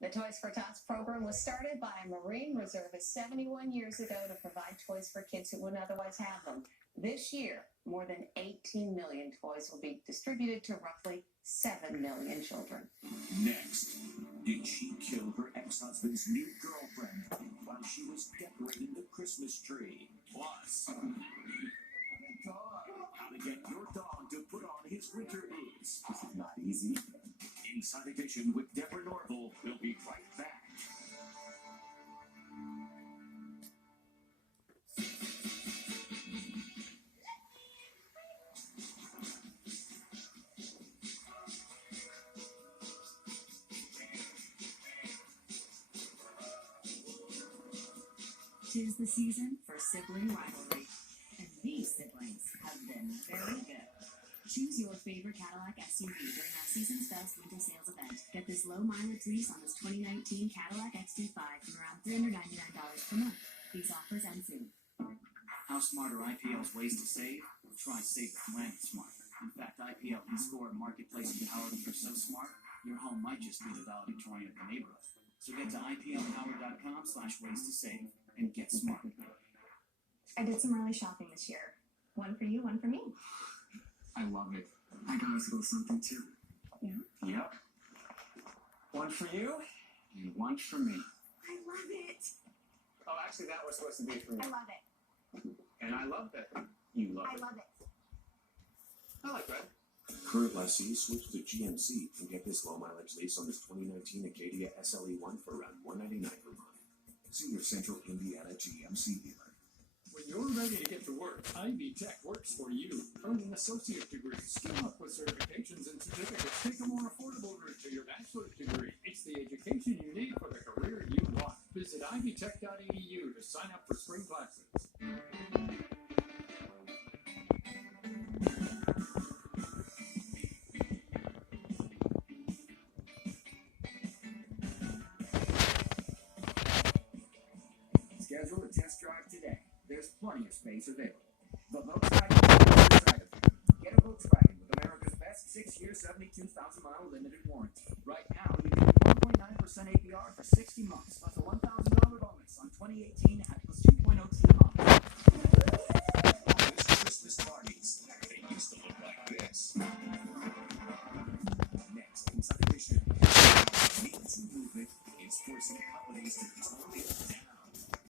The Toys for Tots program was started by a Marine reservist 71 years ago to provide toys for kids who wouldn't otherwise have them. This year, more than 18 million toys will be distributed to roughly 7 million children. Next, did she kill her ex-husband's new girlfriend while she was decorating the Christmas tree? Plus, how to get your dog to put on his winter boots. This is not easy. Inside Edition with Deborah Norville. We'll be right back. Tis the season for sibling rivalry, and these siblings have been very good. Choose your favorite Cadillac SUV during our Season's Best Winter Sales event. Get this low mileage lease on this 2019 Cadillac XT5 from around $399 per month. These offers end soon. How smart are IPL's ways to save? Try Save with Planet Smart. In fact, IPL can score a marketplace empowered for so smart, your home might just be the valedictorian of the neighborhood. So get to iplpowered.com/ways to save and get smart. I did some early shopping this year. One for you, one for me. I love it. I got us a little something too. Yeah? Yep. One for you and one for me. I love it. Oh, actually, that was supposed to be for me. I love it. And I love that. You love I it. love it. I like that. Current lessees switch to GMC and get this low mileage lease on this 2019 Acadia SLE1 for around $199 per month. See your Central Indiana GMC dealer. When you're ready to get to work, Ivy Tech works for you. Earn an associate degree, skill up with certifications and certificates. Take a more affordable route to your bachelor's degree. It's the education you need for the career you want. Visit ivytech.edu to sign up for spring classes. Schedule a test drive today. There's plenty of space available. The Volkswagen is inside of you. Get a Volkswagen with America's best 6-year, 72,000-mile limited warranty. Right now, you get 1.9% APR for 60 months, plus a $1,000 bonus on 2018 at plus 2.0 T